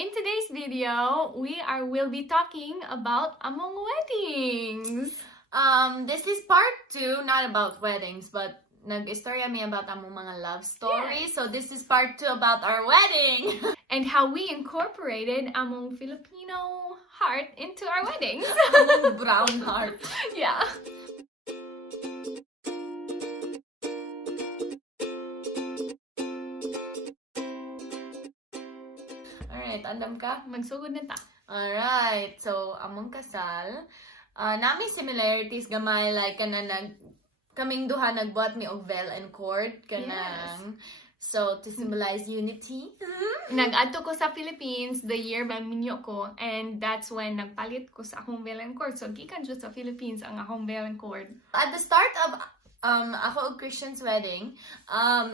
in today's video, will be talking about among weddings. This is part 2, not about weddings, but nag-istorya mi about among mga love stories. Yes. So this is part 2 about our wedding. And how we incorporated among Filipino heart into our weddings. Among brown heart. Yeah. Alright, andam ka? Magsugod na ta. Alright, so among kasal, nami similarities gamay like kaming duha nagbuhat mi og veil and cord kanang. Yes. So to symbolize unity. Nag-adto ko sa Philippines the year ba minyo ko, and that's when nagpalit ko sa akong veil and cord. So gikan jud sa Philippines ang akong veil and cord. At the start of ako og Christian's wedding,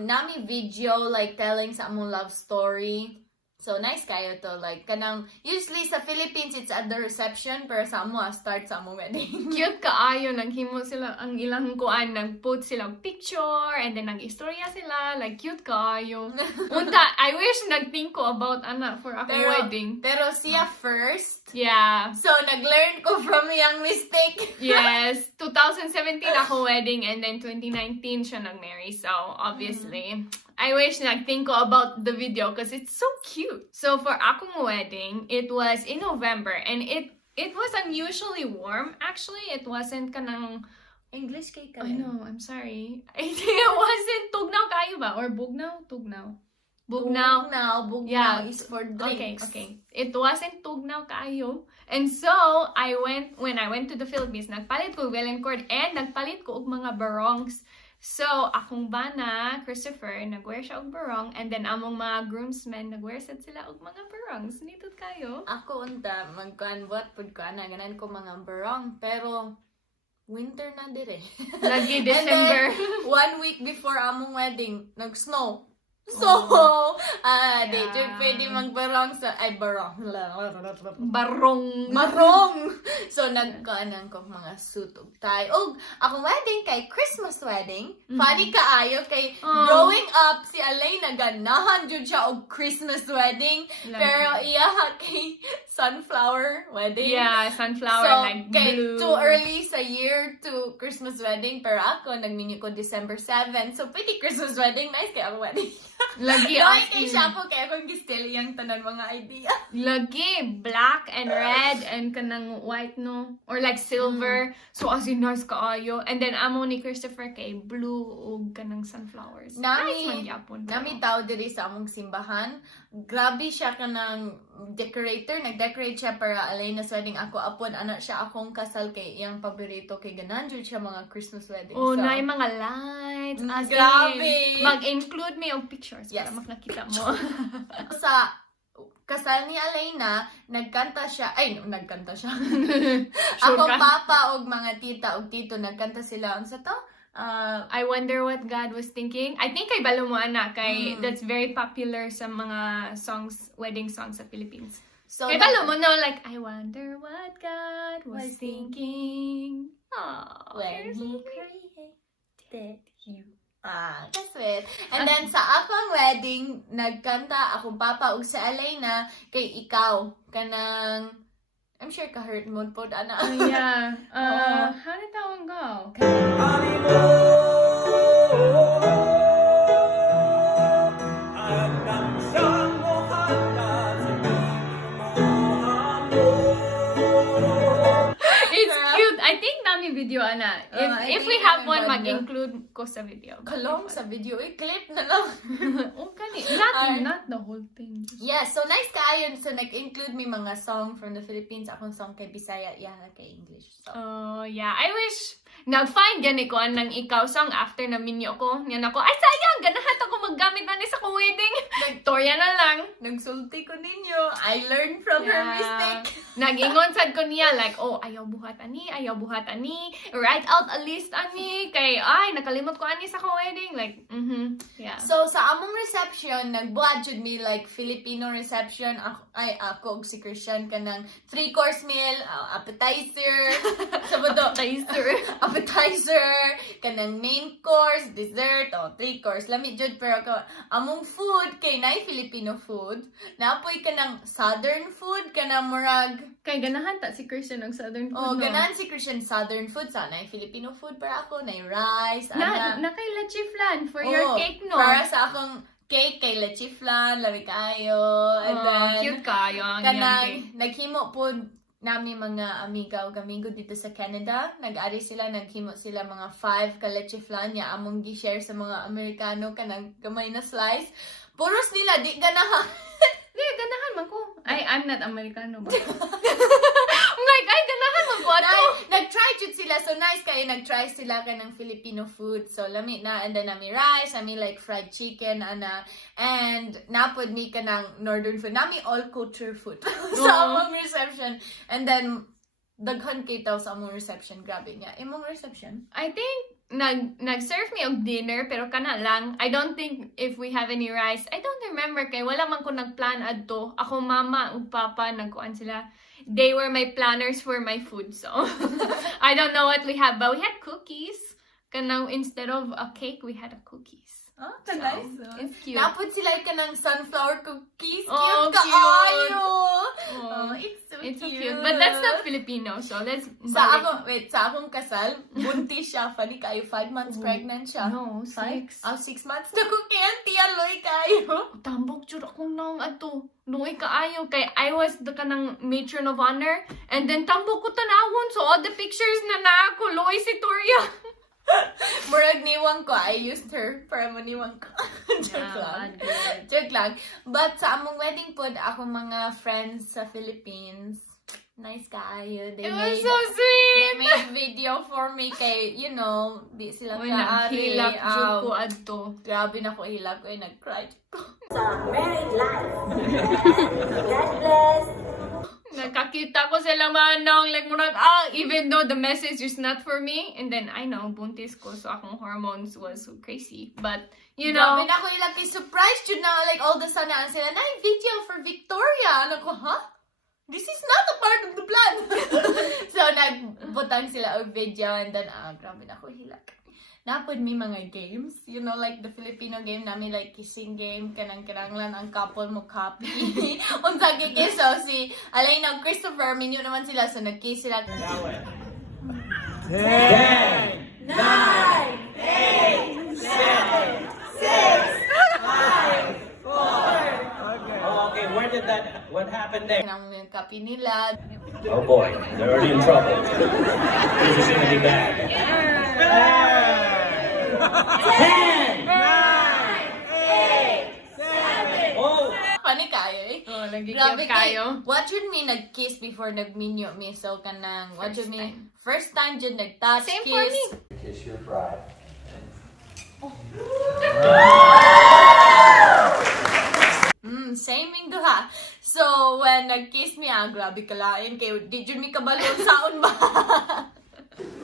nami video like telling sa among love story. So, nice kayo to. Like, kanang, usually sa Philippines, it's at the reception, pero sa amo, start sa among wedding. Cute kaayo, naghimo sila, ang ilang kuan, nag-put silang picture, and then nag-istorya sila, like, cute kaayo. Unta, I wish nag-think ko about, for akong wedding. Pero siya first. Yeah. So, nag-learn ko from yung mistake. Yes. 2017 ako wedding, and then 2019 siya nag-marry. So, obviously, I wish nag-think ko about the video because it's so cute. So for akong wedding, it was in November and it was unusually warm. Actually, it wasn't kanang English kay ka. I know, I'm sorry. It wasn't tugnaw kayo ba? Or bugnaw? Tugnaw. Bugnaw. Bugnaw is for drinks. Okay. It wasn't tugnaw kayo. And so, when I went to the Philippines, nagpalit ko veil and cord and nagpalit ko og mga barongs. So, akong bana, Christopher, nag-wear siya og barong, and then among mga groomsmen, nag-wear sad sila og mga barongs. Nitod kayo. Ako unta, magkuan-buat pud ko ana, ganan ko mga barong, pero winter na dire. Lagi December. And then, 1 week before among wedding, nag-snow. So, di pwede magbarong sa, barong. Marong! So, nagkaanan ko mga suit og tie. Og, akong wedding kay Christmas wedding, funny kaayo kay growing up, si Alay ganahan jud siya og Christmas wedding, pero iya kay sunflower wedding. Yeah, sunflower, so, like kay blue. Too early sa year to Christmas wedding, pero ako, nagminyo ko December 7. So, pwede Christmas wedding, nice kay ako wedding. Lagi no, kay siya po, kaya akong gistil yung tanan mga idea. Lagi, black and red and kanang white, no? Or like silver. So, as in, nice kaayo. And then, amo ni Christopher kay blue o kanang sunflowers. Nice man yapon. Nami tao diri sa among simbahan. Grabe siya kanang decorator. Nag-decorate siya para alay na wedding ako. Apon, anak siya akong kasal kay iyang paborito kay ganan jud siya mga Christmas wedding. Oh, so, na yung mga lights. As grabe. Mag-include me og pictures yes. para makakita mo. Sa kasal ni Alena, nagkanta siya. Ako, papa, og mga tita, og tito, nagkanta sila. Ano sa to? I wonder what God was thinking. I think kay balo mo anak, kay that's very popular sa mga songs, wedding songs sa Philippines. So, kay balo mo, no? Like, I wonder what God was thinking. Aww, when so He created you. That's sweet. And then sa akong wedding, nagkanta akong papa ug sa Alena kay ikaw kanang I'm sure ka-hurt mo po ana. Yeah. How did that one go? Video ana. If we have one, mag-include ko sa video. Kalong sa video, clip na lang. Okay, not the whole thing. Yes, so nice kaayon. So nag-include me mga song from the Philippines. Akong song kay Bisaya, iya kay English. So. Oh, yeah. I wish nag-find gani ko nang ikaw song after na minyo ko. Yan ako, ay sayang, ganahan ako maggamit na ni sa kong wedding. Nagtorya na lang. Nagsulti ko ninyo. I learned from her mistake. Nag-ingon sad ko niya, like, oh, ayaw buhat ani. Write out a list ani. Kay, ay, nakalimot ko ani sa kong wedding. Like, yeah. So, sa among reception, nagbuhat jud me like Filipino reception. Ako og si Christian kanang 3-course meal, appetizer. Sabado, appetizer. appetizer, kanang main course, dessert, o 3 course. Lami jud pero among food kay naay Filipino food. Naapoy kanang southern food kanang murag Kay ganahan ta si Christian ng Southern food, oh, no? ganahan si Christian southern food sa naay Filipino food para ako naay rice, Na kay leche flan for your cake, no? Para sa akong cake kay leche flan, lami kayo. And then Cute kayo ang yung kanang cake. naghimo po nami mga amiga o amigo dito sa Canada. Nag-ari sila, naghimo sila mga 5 ka leche flan ya among gi-share sa mga Amerikano kanang gamay na slice. Puros nila di ganahan. Di, ganahan man ko. I'm not Americano ba? I'm like, ay, ganahan man ko ato. Nag-try jud sila, so nice kayo nag-try sila kanang Filipino food. So lami na, and then nami rice, nami like fried chicken, and napod mi kanang northern food. Nami all culture food sa among reception. And then daghan kay taw sa among reception. Grabe nga. Imong reception? I think nag-serve me og dinner pero kana lang. I don't think if we have any rice. I don't remember kay wala man ko nagplan adto. Ako mama ug papa nagkuan sila. They were my planners for my food. So I don't know what we have, but we had cookies. Kanang instead of a cake, we had a cookies. Oh, So, nice. it's cute. Napod sila kanang sunflower cookies. Oh, Cute kaayo. Oh, It's so it's so cute. cute. But that's not Filipino, so let's Sa akong kasal, buntis siya. Funny kayo, 5 months pregnant siya. No, 6. 6 months na ko kaya tiyaloy kayo. Tambok jud akong nang ato. Luoy kaayo kay I was the kanang matron of honor and then tambok ko tanawon so all the pictures na ako luoy si Toria. Murag niwang ko, I used her para maniwang ko. Joke lang. Joke lang. But sa among wedding pod, ako mga friends sa Philippines, nice kayo. It was so sweet. They made video for me kay, you know, di sila Uy, kaari. naghilak jud ko adto. Grabe na ko hilak ko, nag-cry ko. Sa married life. God bless. Nakakita ko sila manong like murag even though the message is not for me and then I know buntis ko so akong hormones was so crazy but you know Grabe na ko hilak kay surprise jud na like all the sana sila na video for Victoria. Ano ko, huh? This is not a part of the plan. So nagbutang sila og video and then grabe na ko hilak. Napod mi mga games, you know, like the Filipino game namin, like kissing game, kanang-kananglan ang couple mo copy. Unsa kikiss, so si Alena ug Christopher, minyo naman sila, so nag-kiss sila. 10, 9, 8, 7, 6, 5, 4. Okay, what happened there? Kanang yung copy nila. Oh boy, they're already in trouble. This is gonna be bad. 10, 9, 8, 7. Oh! Funny kayo eh. oh nagigil Grabe kayo. What should me nag-kiss before nagminyo mi? So kanang, what should First me? time. First time dyan nag-touch, Same kiss. for me. Kiss your bride. Same in duha. So, when nag-kiss mi, grabe kalain. Kaya di dyan mi kabalon saon ba?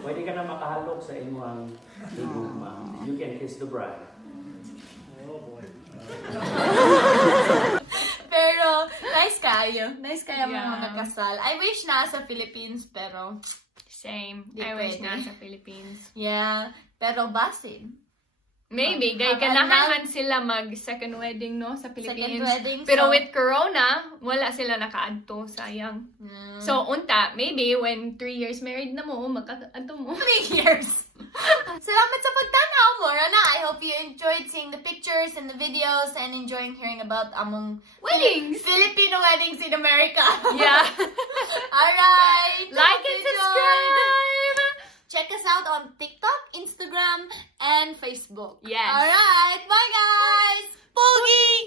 Pwede ka na makahalok sa inyong iguma. You can kiss the bride. Pero, nice kayo. Nice kayo Yeah. mga nakasal. I wish na sa Philippines, pero, Same. Di I wish pwede. na sa Philippines. yeah. Pero basin. Maybe, kay kanahan man sila mag second wedding no sa Philippines. wedding, Pero so- with Corona, wala sila nakaadto, sayang. So unta, maybe when 3 years married na mo, magkakaadto mo. 3 years. Salamat sa pagtanaw mo, Rana. I hope you enjoyed seeing the pictures and the videos and enjoying hearing about among Weddings! Filipino weddings in America. Yeah. Alright. Like Hope and you enjoyed. subscribe! Check us out on TikTok, Instagram, and Facebook. Yes. Alright. Bye, guys. Pogi!